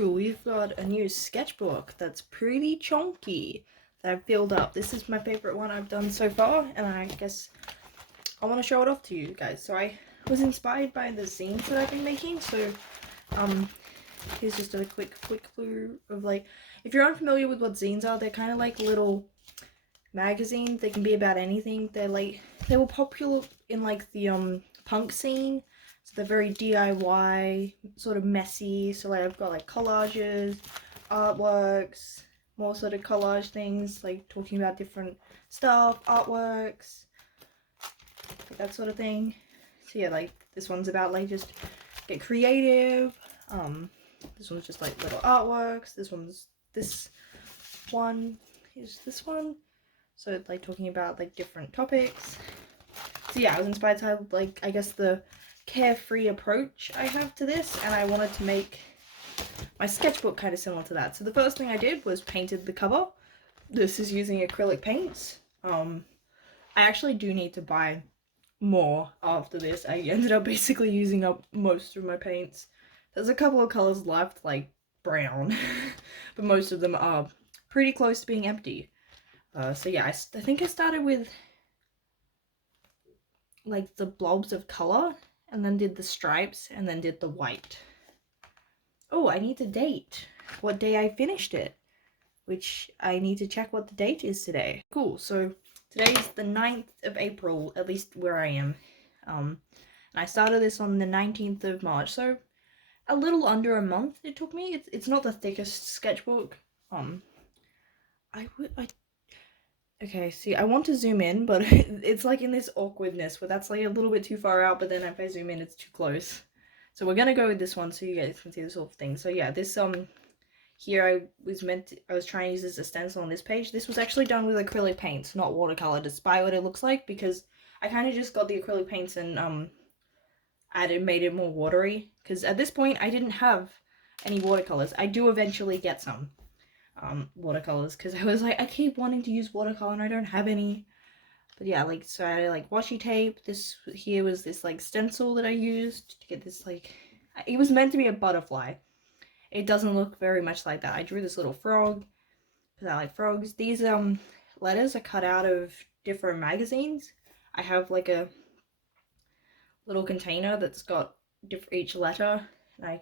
So we've got a new sketchbook that's pretty chunky that I've filled up. This is my favorite one I've done so far, and I guess I want to show it off to you guys. So I was inspired by the zines that I've been making. So here's just a quick clue of, like, if you're unfamiliar with what zines are, they're kind of like little magazines. They can be about anything. They were popular in like the punk scene. So they're very DIY, sort of messy. So like I've got like collages, artworks, more sort of collage things, like talking about different stuff, artworks, like that sort of thing. So yeah, like this one's about like just get creative. This one's just like little artworks. This one is this one. So it's like talking about like different topics. So yeah, I was inspired to have, like, I guess the carefree approach I have to this, and I wanted to make my sketchbook kind of similar to that. So the first thing I did was painted the cover. This is using acrylic paints. I actually do need to buy more after this. I ended up basically using up most of my paints. There's a couple of colors left, like brown, but most of them are pretty close to being empty. So yeah, I think I started with like the blobs of color, and then did the stripes, and then did the white. Oh, I need to date what day I finished it, which I need to check what the date is today. Cool, so today is the 9th of April, at least where I am. And I started this on the 19th of March, so a little under a month it took me. It's not the thickest sketchbook. Okay, see, I want to zoom in, but it's like in this awkwardness where that's like a little bit too far out, but then if I zoom in, it's too close. So we're gonna go with this one so you guys can see this whole thing. So yeah, this here I was trying to use as a stencil on this page. This was actually done with acrylic paints, not watercolor, despite what it looks like, because I kind of just got the acrylic paints and made it more watery, because at this point I didn't have any watercolors. I do eventually get some watercolors, because I was like, I keep wanting to use watercolor and I don't have any. But yeah, like, so I like washi tape. This here was this like stencil that I used to get this, like, it was meant to be a butterfly. It doesn't look very much like that. I drew this little frog because I like frogs. These letters are cut out of different magazines. I have like a little container that's got each letter, and I've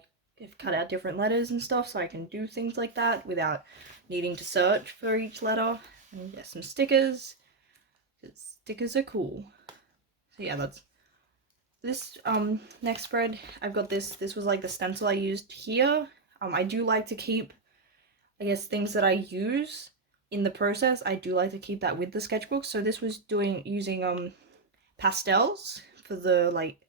cut out different letters and stuff, so I can do things like that without needing to search for each letter. And yeah, some stickers. Stickers are cool. So yeah, that's this. Next spread, I've got this. This was like the stencil I used here. I do like to keep, I guess, things that I use in the process. I do like to keep that with the sketchbook. So this was using pastels for the like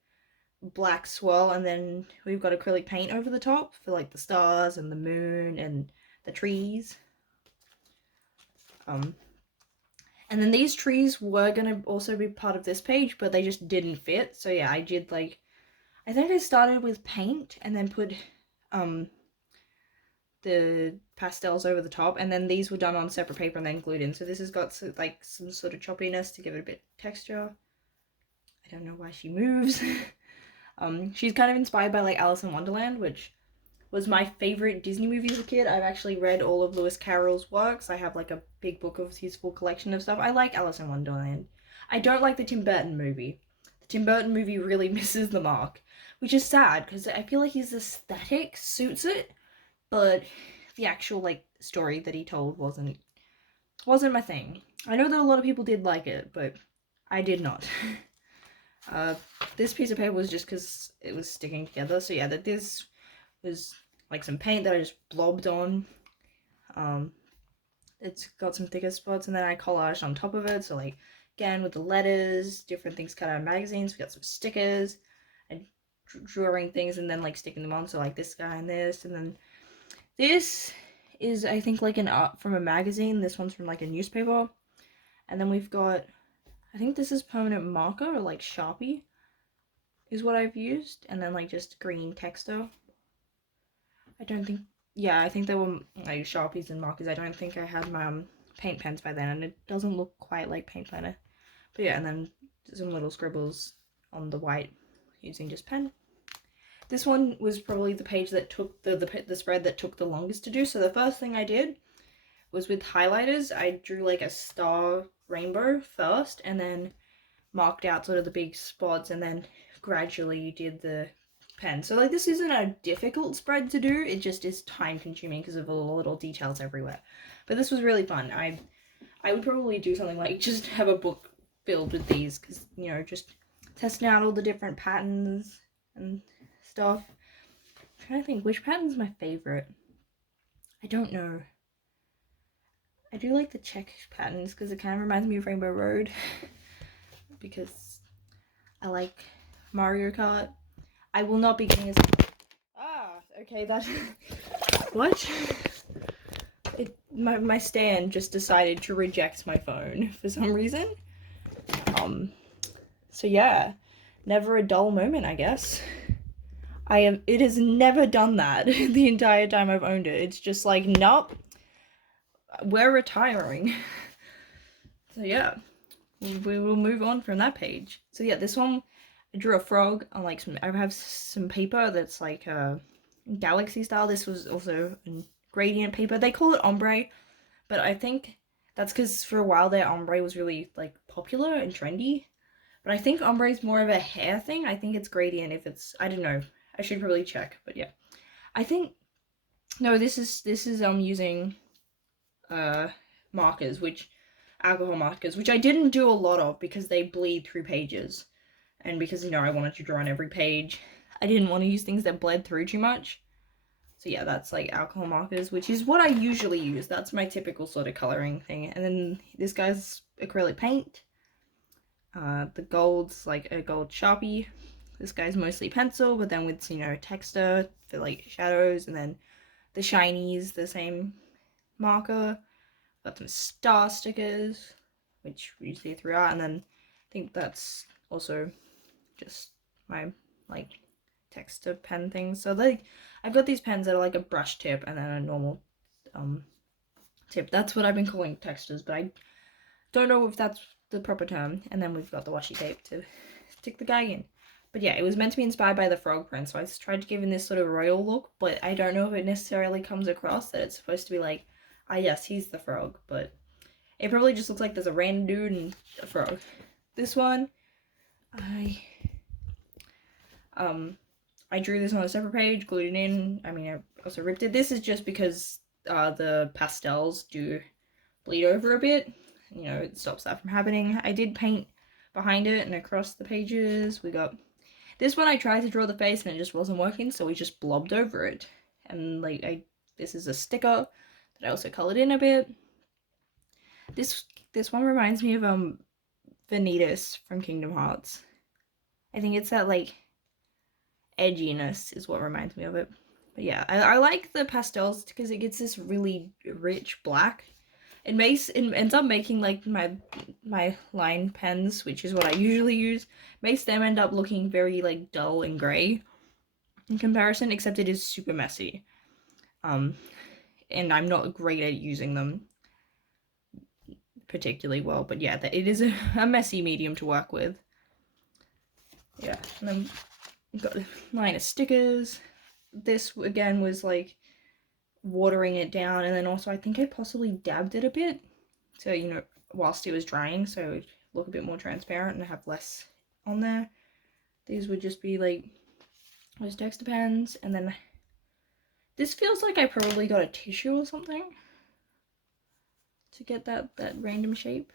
black swirl, and then we've got acrylic paint over the top for like the stars and the moon and the trees. And then these trees were gonna also be part of this page, but they just didn't fit. So yeah, I did like, I think I started with paint and then put the pastels over the top, and then these were done on separate paper and then glued in. So this has got like some sort of choppiness to give it a bit of texture. I don't know why she moves. She's kind of inspired by like Alice in Wonderland, which was my favorite Disney movie as a kid. I've actually read all of Lewis Carroll's works. I have like a big book of his full collection of stuff. I like Alice in Wonderland. I don't like the Tim Burton movie. The Tim Burton movie really misses the mark, which is sad because I feel like his aesthetic suits it, but the actual like story that he told wasn't my thing. I know that a lot of people did like it, but I did not. This piece of paper was just because it was sticking together. So yeah, this was like some paint that I just blobbed on. It's got some thicker spots, and then I collaged on top of it. So like, again, with the letters, different things cut out of magazines. We got some stickers and drawing things and then like sticking them on. So like this guy and then this is, I think, like an art from a magazine. This one's from like a newspaper. And then we've got, I think this is permanent marker or like Sharpie is what I've used. And then like just green texture. I think they were like Sharpies and markers. I don't think I had my paint pens by then, and it doesn't look quite like paint planner. But yeah, and then some little scribbles on the white using just pen. This one was probably the page that took the spread that took the longest to do. So the first thing I did was with highlighters. I drew like a star rainbow first, and then marked out sort of the big spots, and then gradually did the pen. So like this isn't a difficult spread to do, it just is time consuming because of all the little details everywhere. But this was really fun. I would probably do something like just have a book filled with these, because, you know, just testing out all the different patterns and stuff. I'm trying to think which pattern's my favorite. I don't know. I do like the check patterns because it kind of reminds me of Rainbow Road because I like Mario Kart. I will not be getting okay, that what? My stand just decided to reject my phone for some reason. So yeah, never a dull moment, I guess. It has never done that the entire time I've owned it. It's just like, nope, we're retiring. So yeah, we will move on from that page. So yeah, this one, I drew a frog on like I have some paper that's like galaxy style. This was also a gradient paper. They call it ombre, but I think that's because for a while there ombre was really like popular and trendy. But I think ombre is more of a hair thing. I think it's gradient if it's, I don't know. I should probably check, but yeah. I think, no, this is using markers, alcohol markers, which I didn't do a lot of because they bleed through pages. And because, you know, I wanted to draw on every page, I didn't want to use things that bled through too much. So yeah, that's like alcohol markers, which is what I usually use. That's my typical sort of coloring thing. And then this guy's acrylic paint. The gold's like a gold Sharpie. This guy's mostly pencil, but then with, you know, texture for like shadows, and then the shinies, the same marker. Got some star stickers, which you see throughout, and then I think that's also just my like texture pen things. So like I've got these pens that are like a brush tip and then a normal tip. That's what I've been calling textures, but I don't know if that's the proper term. And then we've got the washi tape to stick the guy in. But yeah, it was meant to be inspired by the frog print, so I tried to give him this sort of royal look, but I don't know if it necessarily comes across that it's supposed to be like, ah yes, he's the frog, but it probably just looks like there's a random dude and a frog. This one, I drew this on a separate page, glued it in. I mean, I also ripped it. This is just because the pastels do bleed over a bit. You know, it stops that from happening. I did paint behind it and across the pages. We got this one. I tried to draw the face and it just wasn't working, so we just blobbed over it. And like this is a sticker that I also colored in a bit. This one reminds me of Vanitas from Kingdom Hearts. I think it's that like edginess is what reminds me of it. But yeah, I like the pastels because it gets this really rich black. It ends up making like my line pens, which is what I usually use, makes them end up looking very like dull and gray in comparison, except it is super messy. And I'm not great at using them particularly well, but yeah, it is a messy medium to work with. Yeah, and then we've got a line of stickers. This again was like watering it down, and then also I think I possibly dabbed it a bit, so, you know, whilst it was drying, so it would look a bit more transparent and have less on there. These would just be like those texture pens, and then this feels like I probably got a tissue or something to get that random shape.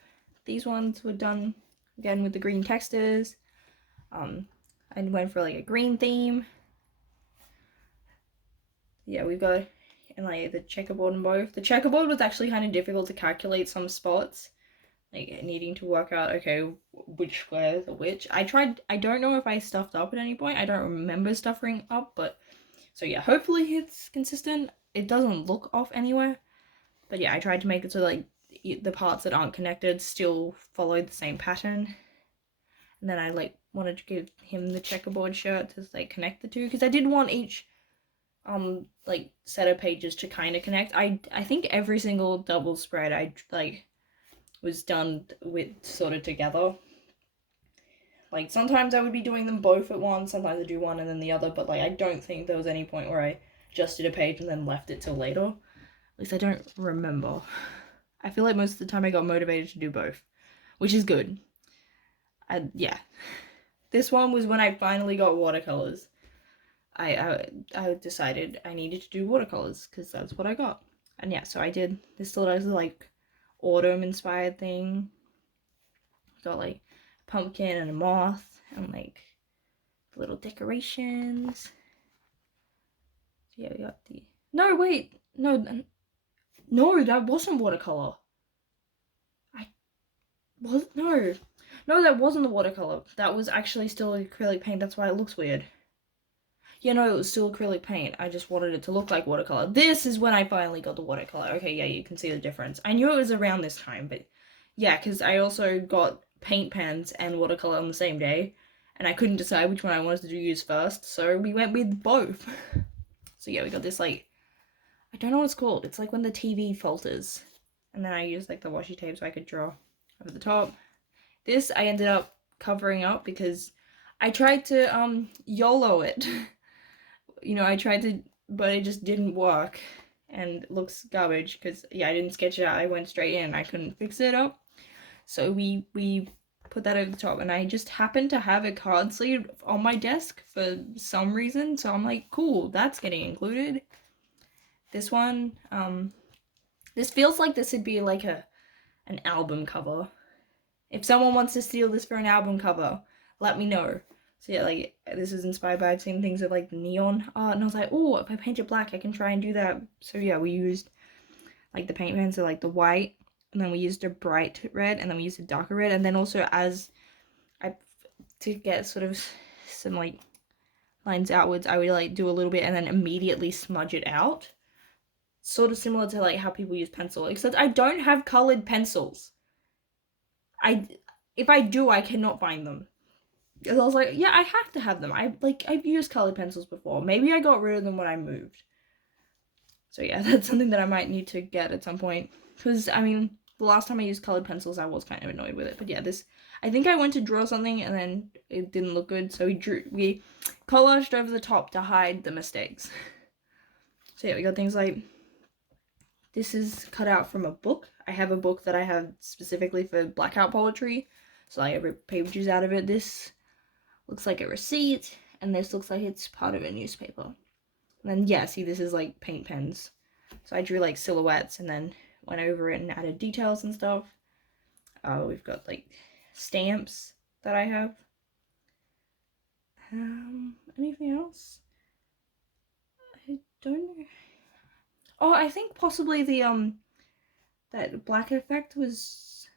These ones were done again with the green textures. I went for like a green theme. Yeah, we've got, and like the checkerboard and both. The checkerboard was actually kind of difficult to calculate some spots, like needing to work out, okay, which squares are which. I don't know if I stuffed up at any point. I don't remember stuffing up, but so yeah, hopefully it's consistent. It doesn't look off anywhere, but yeah, I tried to make it so like the parts that aren't connected still follow the same pattern. And then I like wanted to give him the checkerboard shirt to like connect the two, because I did want each like set of pages to kind of connect. I think every single double spread I like was done with sort of together. Like, sometimes I would be doing them both at once, sometimes I do one and then the other, but, like, I don't think there was any point where I just did a page and then left it till later. At least I don't remember. I feel like most of the time I got motivated to do both, which is good. Yeah. This one was when I finally got watercolors. I decided I needed to do watercolors because that's what I got. And yeah, so I did this little like autumn inspired thing. Got like a pumpkin and a moth and like little decorations. So yeah, we got the no wait no that wasn't watercolor. No, that wasn't the watercolor. That was actually still acrylic paint. That's why it looks weird. Yeah, no, it was still acrylic paint. I just wanted it to look like watercolor. This is when I finally got the watercolor. Okay, yeah, you can see the difference. I knew it was around this time, but yeah, because I also got paint pens and watercolor on the same day, and I couldn't decide which one I wanted to use first, so we went with both. So yeah, we got this, like, I don't know what it's called. It's like when the TV falters. And then I used, like, the washi tape so I could draw over the top. This I ended up covering up because I tried to YOLO it. I tried to, but it just didn't work and it looks garbage because yeah, I didn't sketch it out. I went straight in. I couldn't fix it up. So we put that over the top, and I just happened to have a card sleeve on my desk for some reason. So I'm like, cool, that's getting included. This one, this feels like this would be like an album cover. If someone wants to steal this for an album cover, let me know. So yeah, like, this is inspired by, I've seen things with like neon art, and I was like, oh, if I paint it black, I can try and do that. So yeah, we used like the paint pens, so like the white, and then we used a bright red, and then we used a darker red, and then also to get sort of some like lines outwards, I would like do a little bit and then immediately smudge it out. Sort of similar to like how people use pencil, except I don't have colored pencils. If I do, I cannot find them. Because I was like, yeah, I have to have them. I've used colored pencils before. Maybe I got rid of them when I moved. So yeah, that's something that I might need to get at some point. Because, I mean, the last time I used colored pencils, I was kind of annoyed with it. But yeah, I think I went to draw something and then it didn't look good. So we collaged over the top to hide the mistakes. So yeah, we got things like, this is cut out from a book. I have a book that I have specifically for blackout poetry. So I ripped pages out of it. This looks like a receipt, and this looks like it's part of a newspaper. And then yeah, see, this is like paint pens. So I drew like silhouettes and then went over it and added details and stuff. We've got like stamps that I have. Anything else? I don't know. Oh, I think possibly the that black effect was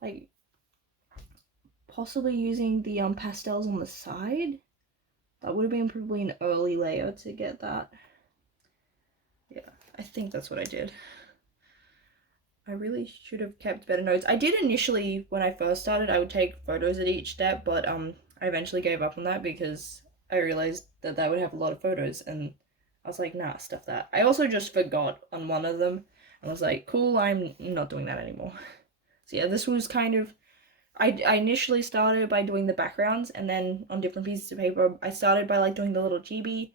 like possibly using the pastels on the side. That would have been probably an early layer to get that. Yeah, I think that's what I did. I really should have kept better notes. I did initially, when I first started, I would take photos at each step, but I eventually gave up on that because I realized that would have a lot of photos, and I was like, nah, stuff that. I also just forgot on one of them, and I was like, cool, I'm not doing that anymore. So yeah, this was kind of, I initially started by doing the backgrounds, and then on different pieces of paper, I started by like doing the little chibi,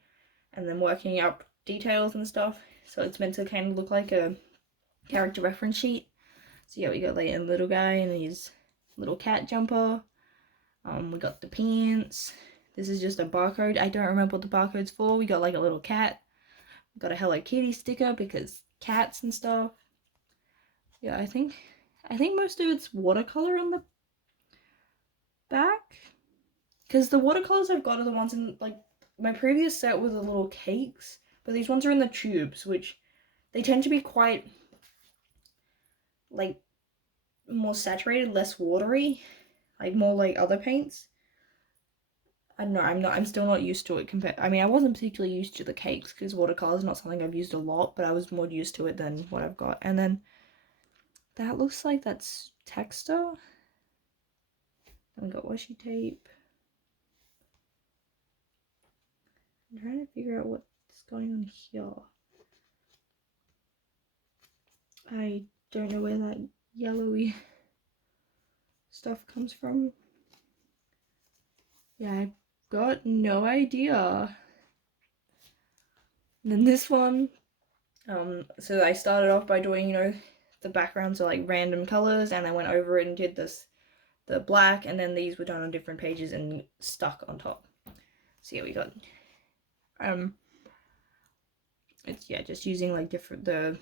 and then working up details and stuff. So it's meant to kind of look like a character reference sheet. So yeah, we got like a little guy and his little cat jumper. We got the pants. This is just a barcode. I don't remember what the barcode's for. We got like a little cat. We got a Hello Kitty sticker because cats and stuff. Yeah, I think most of it's watercolor on the back. Because the watercolors I've got are the ones in, like, my previous set were the little cakes, but these ones are in the tubes, which they tend to be quite, like, more saturated, less watery, like, more like other paints. I don't know, I'm still not used to it I mean, I wasn't particularly used to the cakes, because watercolor is not something I've used a lot, but I was more used to it than what I've got. And then, that looks like that's texture. And we got washi tape. I'm trying to figure out what's going on here. I don't know where that yellowy stuff comes from. Yeah, I got no idea. And then this one, so I started off by doing, the backgrounds are like random colors, and I went over it and did the black, and then these were done on different pages and stuck on top. So yeah, we got it's just using like different those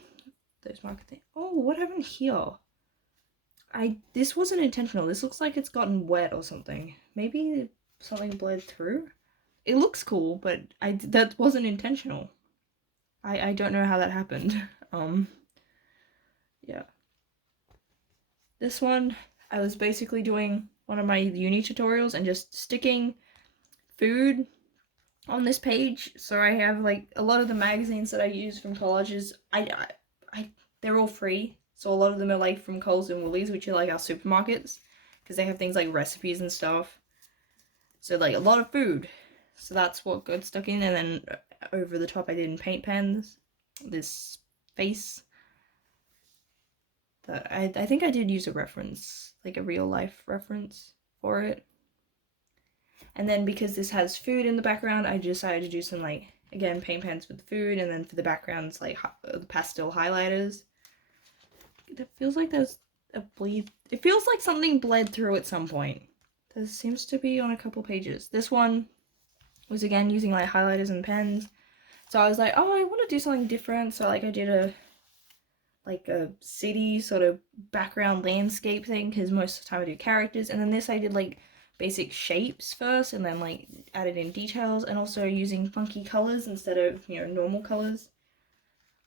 marker things. Oh, what happened here? This wasn't intentional. This looks like it's gotten wet or something. Maybe something bled through. It looks cool, but that wasn't intentional. I don't know how that happened. Yeah. This one, I was basically doing one of my uni tutorials and just sticking food on this page. So I have like a lot of the magazines that I use from colleges. They're all free. So a lot of them are like from Coles and Woolies, which are like our supermarkets, because they have things like recipes and stuff. So like a lot of food. So that's what got stuck in, and then over the top I did in paint pens this face that I think I did use a reference, like a real life reference for it. And then because this has food in the background, I decided to do some like, again, paint pens with food, and then for the backgrounds like the pastel highlighters. It feels like there's a bleed. It feels like something bled through at some point. There seems to be on a couple pages. This one was again using like highlighters and pens. So I was like, oh, I want to do something different. So like I did a city sort of background landscape thing, because most of the time I do characters. And then this I did like basic shapes first, and then like added in details, and also using funky colors instead of normal colors.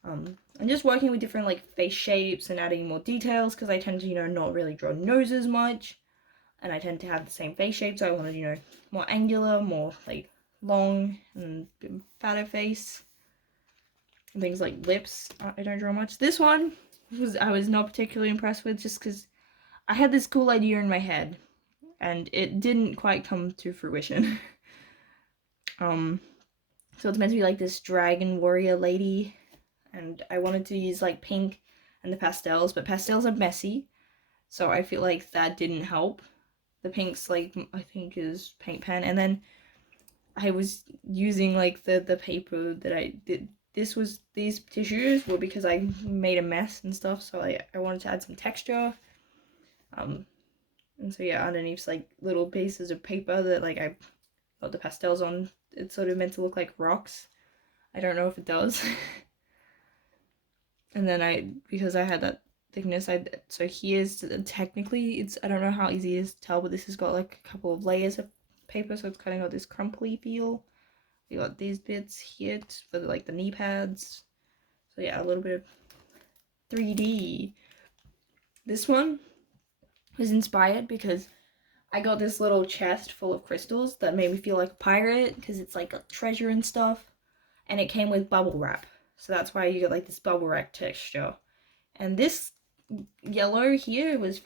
And just working with different like face shapes and adding more details, because I tend to not really draw noses much, and I tend to have the same face shape, so I wanted more angular, more like long and fatter face. And things like lips I don't draw much. This one I was not particularly impressed with, just because I had this cool idea in my head and it didn't quite come to fruition. So it's meant to be like this dragon warrior lady, and I wanted to use like pink and the pastels, but pastels are messy, so I feel like that didn't help. The pinks, like, I think is paint pen, and then I was using like the paper that I did. These tissues were because I made a mess and stuff, so I wanted to add some texture. And so yeah, underneath like little pieces of paper that like I got the pastels on. It's sort of meant to look like rocks. I don't know if it does. And then because I had that thickness, so here's technically I don't know how easy it is to tell, but this has got like a couple of layers of paper, so it's kind of got this crumply feel. We got these bits here for like the knee pads. So yeah, a little bit of 3D. This one was inspired because I got this little chest full of crystals that made me feel like a pirate, because it's like a treasure and stuff. And it came with bubble wrap. So that's why you get like this bubble wrap texture. And this yellow here was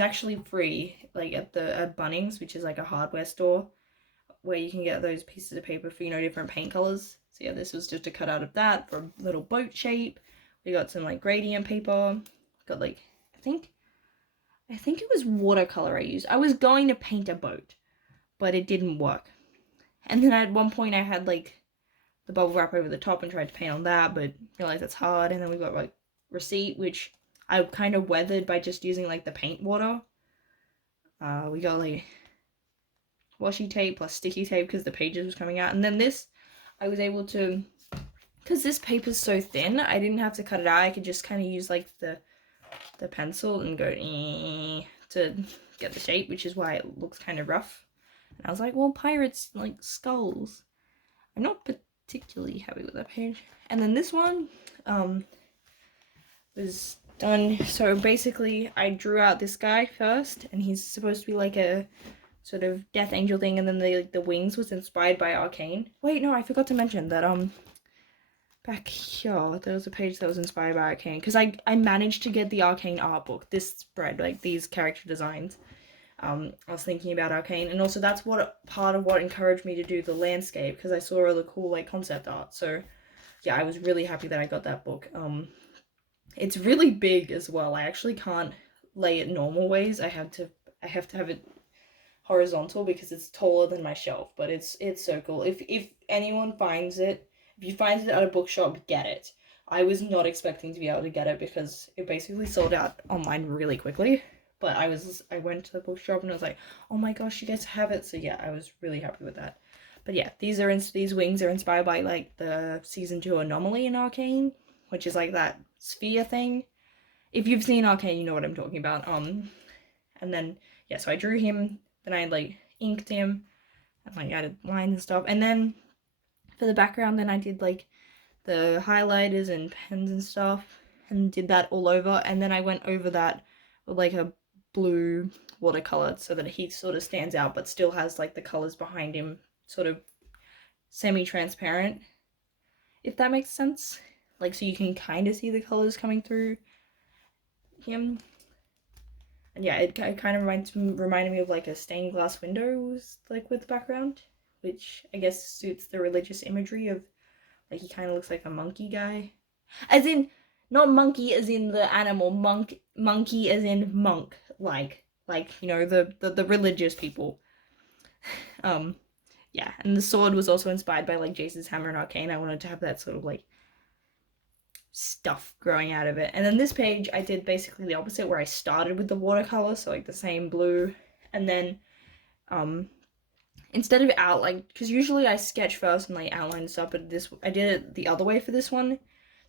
actually free, like at Bunnings, which is like a hardware store, where you can get those pieces of paper for different paint colors. So yeah, this was just a cut out of that for a little boat shape. We got some like gradient paper. Got like I think it was watercolor I used. I was going to paint a boat, but it didn't work. And then at one point I had like the bubble wrap over the top and tried to paint on that, but realized that's hard. And then we got like receipt, which I kind of weathered by just using like the paint water. We got like washi tape plus sticky tape because the pages was coming out. And then this, I was able to, because this paper's so thin, I didn't have to cut it out. I could just kind of use like the pencil and go to get the shape, which is why it looks kind of rough. And I was like, well, pirates like skulls. I'm not particularly happy with that page. And then this one was done. So basically I drew out this guy first, and he's supposed to be like a sort of death angel thing, and then the wings was inspired by Arcane. Wait, no, I forgot to mention that back here there was a page that was inspired by Arcane, because I managed to get the Arcane art book, this spread, like these character designs. I was thinking about Arcane, and also that's part of what encouraged me to do the landscape, because I saw all the cool like concept art. So yeah, I was really happy that I got that book. It's really big as well. I actually can't lay it normal ways. I have to have it horizontal because it's taller than my shelf, but it's so cool. If anyone finds it, if you find it at a bookshop, get it. I was not expecting to be able to get it because it basically sold out online really quickly. But I went to the bookshop and I was like, oh my gosh, you guys have it. So yeah, I was really happy with that. But yeah, these wings are inspired by like the season 2 anomaly in Arcane, which is like that sphere thing. If you've seen Arcane, you know what I'm talking about. And then yeah, so I drew him, then I like inked him and like added lines and stuff. And then for the background, then I did like the highlighters and pens and stuff and did that all over. And then I went over that with like a blue watercolor so that he sort of stands out but still has like the colors behind him sort of semi-transparent, if that makes sense. Like, so you can kind of see the colors coming through him. And yeah, it kind of reminded me of like a stained glass window, like with the background, which I guess suits the religious imagery of like he kind of looks like a monkey guy, as in not monkey as in the animal, monkey as in monk, like you know the religious people. Yeah, and the sword was also inspired by like Jason's hammer and Arcane. I wanted to have that sort of like stuff growing out of it. And then this page I did basically the opposite, where I started with the watercolor, so like the same blue, and then instead of outline, because usually I sketch first and like outline stuff, but this I did it the other way for this one.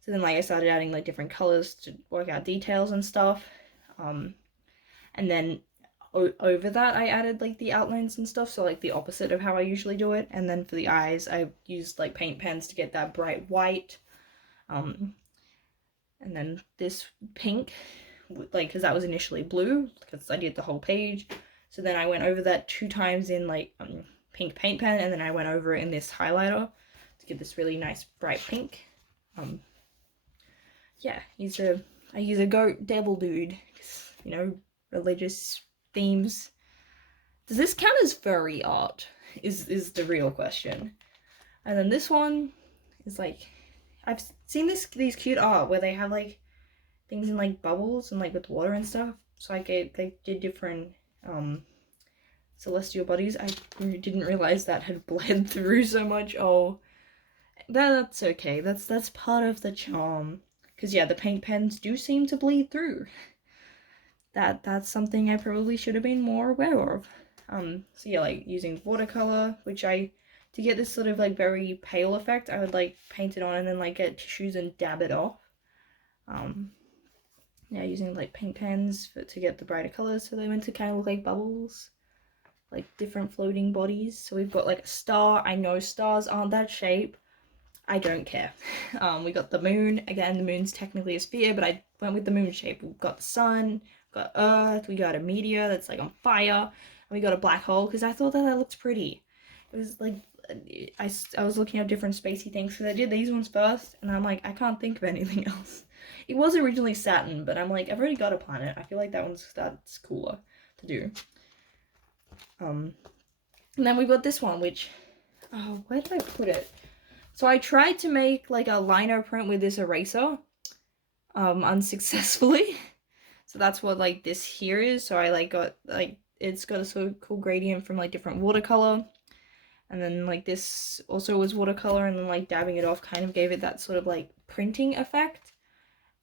So then like I started adding like different colors to work out details and stuff, and then over that I added like the outlines and stuff, so like the opposite of how I usually do it. And then for the eyes I used like paint pens to get that bright white, and then this pink, like because that was initially blue because I did the whole page. So then I went over that 2 times in like pink paint pen, and then I went over it in this highlighter to get this really nice bright pink. Yeah, I use a goat devil dude, you know, religious themes. Does this count as furry art? Is the real question. And then this one is like, I've seen these cute art where they have like things in like bubbles and like with water and stuff. So I did different celestial bodies. I didn't realize that had bled through so much. Oh, that's okay. That's part of the charm. Because yeah, the paint pens do seem to bleed through. That's something I probably should have been more aware of. So yeah, like using watercolor, which to get this sort of like very pale effect, I would like paint it on and then like get tissues and dab it off. Yeah, using like paint pens to get the brighter colors, so they meant to kind of look like bubbles, like different floating bodies. So we've got like a star. I know stars aren't that shape. I don't care. We got the moon. Again, the moon's technically a sphere, but I went with the moon shape. We've got the sun, we've got Earth, we got a meteor that's like on fire, and we got a black hole because I thought that looked pretty. It was like, I was looking at different spacey things because I did these ones first, and I'm like, I can't think of anything else. It was originally Saturn, but I'm like, I've already got a planet. I feel like that's cooler to do. And then we've got this one, which, oh, where did I put it? So I tried to make like a lino print with this eraser, unsuccessfully. So that's what like this here is. So I like got like, it's got a sort of cool gradient from like different watercolor. And then like this also was watercolor, and then like dabbing it off kind of gave it that sort of like printing effect.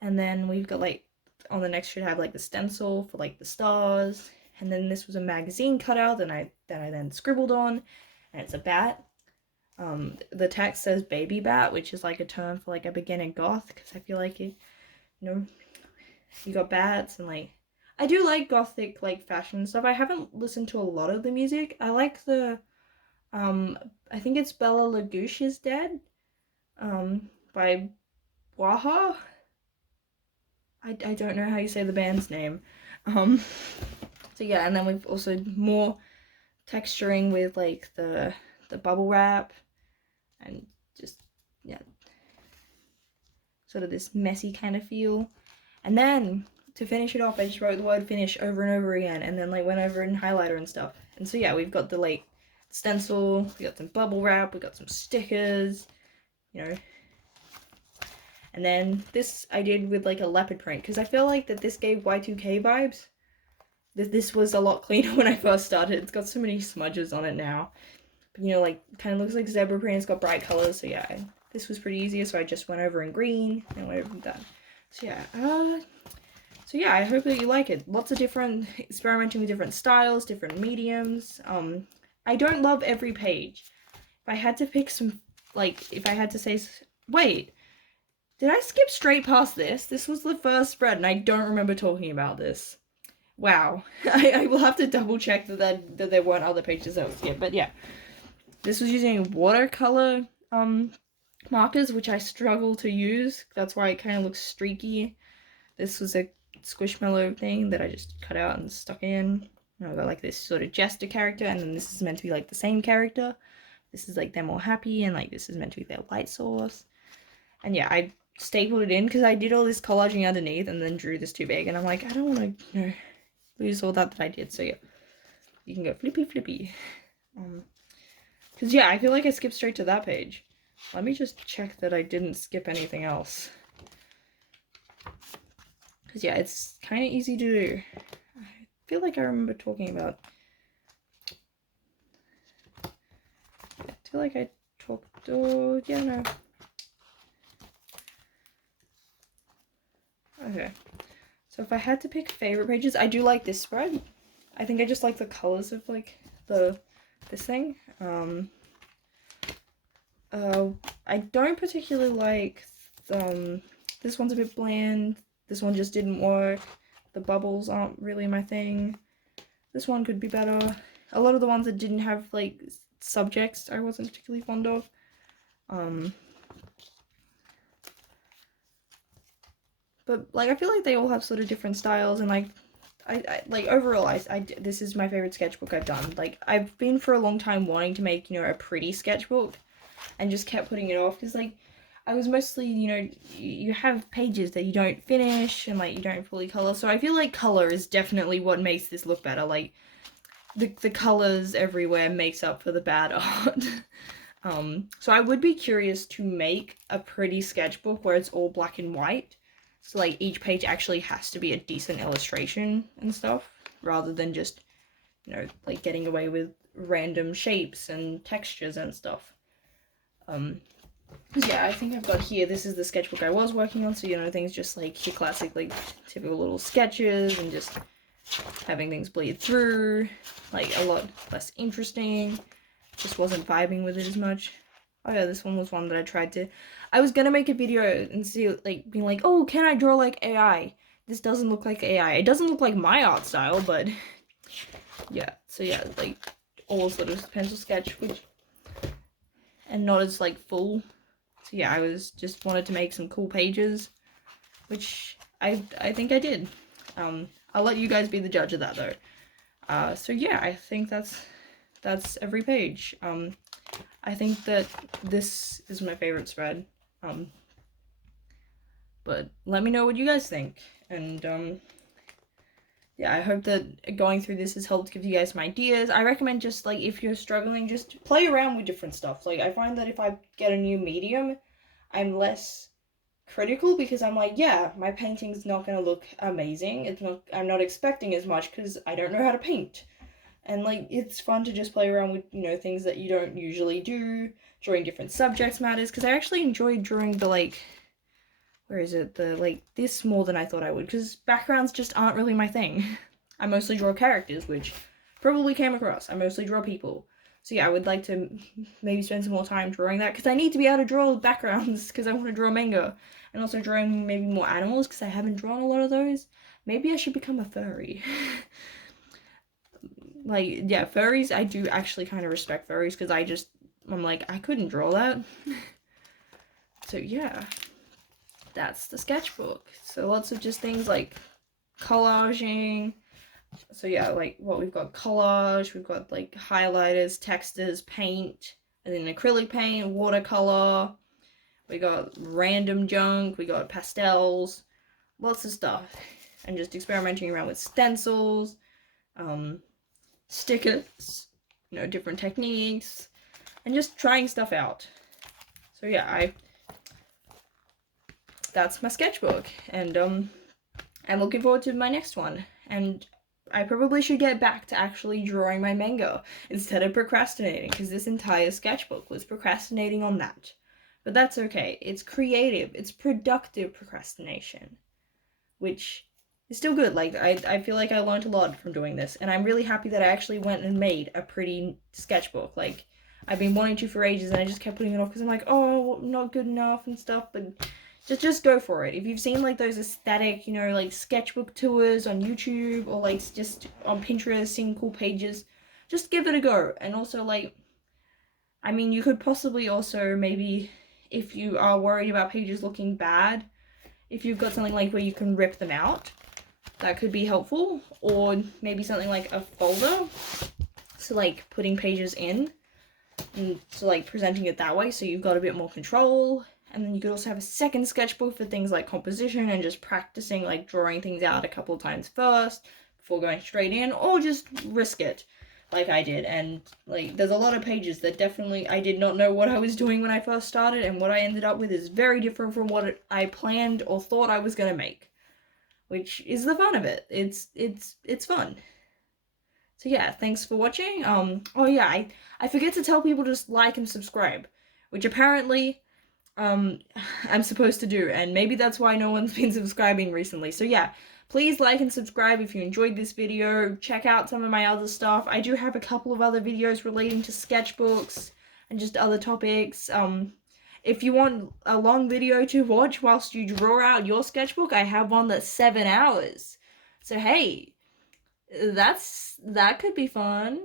And then we've got like, on the next should have like the stencil for like the stars. And then this was a magazine cutout that I then scribbled on, and it's a bat. The text says baby bat, which is like a term for like a beginner goth, because I feel like it, you know, you got bats, and like, I do like gothic like fashion stuff. I haven't listened to a lot of the music. I like the, I think it's Bella Lagouche is Dead, by Waha. I don't know how you say the band's name. So yeah, and then we've also more texturing with like the bubble wrap, and just, yeah, sort of this messy kind of feel. And then to finish it off, I just wrote the word finish over and over again, and then like went over in highlighter and stuff. And so yeah, we've got the like stencil, we got some bubble wrap, we got some stickers, you know. And then this I did with like a leopard print, because I feel like that this gave Y2K vibes. This was a lot cleaner when I first started. It's got so many smudges on it now. But, you know, like, kind of looks like zebra print. It's got bright colors, so yeah, this was pretty easier, so I just went over in green and went over with that. So yeah, I hope that you like it. Lots of different, experimenting with different styles, different mediums. I don't love every page. If I had to pick some, like, if I had to say, wait, did I skip straight past this? This was the first spread, and I don't remember talking about this. Wow. I will have to double check that there weren't other pages that was skipped, but yeah. This was using watercolor markers, which I struggle to use. That's why it kind of looks streaky. This was a Squishmallow thing that I just cut out and stuck in. And I got like this sort of jester character, and then this is meant to be like the same character. This is like them all happy, and like this is meant to be their light source. And yeah, I stapled it in because I did all this collaging underneath and then drew this too big, and I'm like, I don't want to, you know, lose all that I did. So yeah, you can go flippy flippy. Because yeah, I feel like I skipped straight to that page. Let me just check that I didn't skip anything else. Because yeah, it's kind of easy to do. I feel like I remember talking about... I feel like I talked... Oh, yeah, no. Okay. So if I had to pick favorite pages, I do like this spread. I think I just like the colors of, like, this thing. I don't particularly like this one's a bit bland. This one just didn't work. The bubbles aren't really my thing. This one could be better. A lot of the ones that didn't have like subjects I wasn't particularly fond of. But like I feel like they all have sort of different styles, and like I like overall this is my favorite sketchbook I've done. Like I've been for a long time wanting to make, you know, a pretty sketchbook, and just kept putting it off because like I was mostly, you know, you have pages that you don't finish and like you don't fully color. So I feel like color is definitely what makes this look better. Like the colors everywhere makes up for the bad art. So I would be curious to make a pretty sketchbook where it's all black and white. So like each page actually has to be a decent illustration and stuff, rather than just, you know, like getting away with random shapes and textures and stuff. Yeah, I think I've got here, this is the sketchbook I was working on, so you know, things just like your classic, like, typical little sketches, and just having things bleed through, like, a lot less interesting, just wasn't vibing with it as much. Oh yeah, this one was one that I was gonna make a video and see, like, being like, oh, can I draw like AI? This doesn't look like AI. It doesn't look like my art style, but yeah, so yeah, like, all sort of pencil sketch, which, and not as, like, full. So yeah, I was just wanted to make some cool pages, which I think I did. I'll let you guys be the judge of that though. So yeah, I think that's every page. I think that this is my favorite spread. But let me know what you guys think, and yeah, I hope that going through this has helped give you guys some ideas. I recommend just, like, if you're struggling, just play around with different stuff. Like, I find that if I get a new medium, I'm less critical, because I'm like, yeah, my painting's not going to look amazing. I'm not expecting as much because I don't know how to paint. And, like, it's fun to just play around with, you know, things that you don't usually do. Drawing different subjects matters, because I actually enjoyed drawing the, like, where is it? The, like, this more than I thought I would, because backgrounds just aren't really my thing. I mostly draw characters, which probably came across. I mostly draw people. So yeah, I would like to maybe spend some more time drawing that, because I need to be able to draw backgrounds, because I want to draw manga. And also drawing maybe more animals, because I haven't drawn a lot of those. Maybe I should become a furry. Like, yeah, furries, I do actually kind of respect furries, because I'm like, I couldn't draw that. So yeah. That's the sketchbook. So lots of just things like collaging. So yeah, like what we've got: collage, we've got like highlighters, textures, paint, and then acrylic paint, watercolor. We got random junk, we got pastels, lots of stuff. And just experimenting around with stencils, stickers, you know, different techniques, and just trying stuff out. So yeah, that's my sketchbook, and I'm looking forward to my next one. And I probably should get back to actually drawing my manga instead of procrastinating, because this entire sketchbook was procrastinating on that. But that's okay. It's creative. It's productive procrastination, which is still good. Like, I feel like I learned a lot from doing this, and I'm really happy that I actually went and made a pretty sketchbook. Like, I've been wanting to for ages, and I just kept putting it off because I'm like, oh, not good enough and stuff, but just go for it. If you've seen like those aesthetic, like sketchbook tours on YouTube, or like just on Pinterest, seeing cool pages, just give it a go. And also, like, I mean, you could possibly also maybe, if you are worried about pages looking bad, if you've got something like where you can rip them out, that could be helpful. Or maybe something like a folder, so like putting pages in, and so like presenting it that way, so you've got a bit more control. And then you could also have a second sketchbook for things like composition and just practicing, like drawing things out a couple of times first before going straight in, or just risk it like I did. And like, there's a lot of pages that definitely I did not know what I was doing when I first started, and what I ended up with is very different from what I planned or thought I was gonna make, which is the fun of it. It's fun. So yeah, thanks for watching. Oh yeah, I forget to tell people to just like and subscribe, which apparently I'm supposed to do, and maybe that's why no one's been subscribing recently. So yeah, please like and subscribe if you enjoyed this video. Check out some of my other stuff. I do have a couple of other videos relating to sketchbooks and just other topics. If you want a long video to watch whilst you draw out your sketchbook, I have one that's 7 hours. So hey, that could be fun.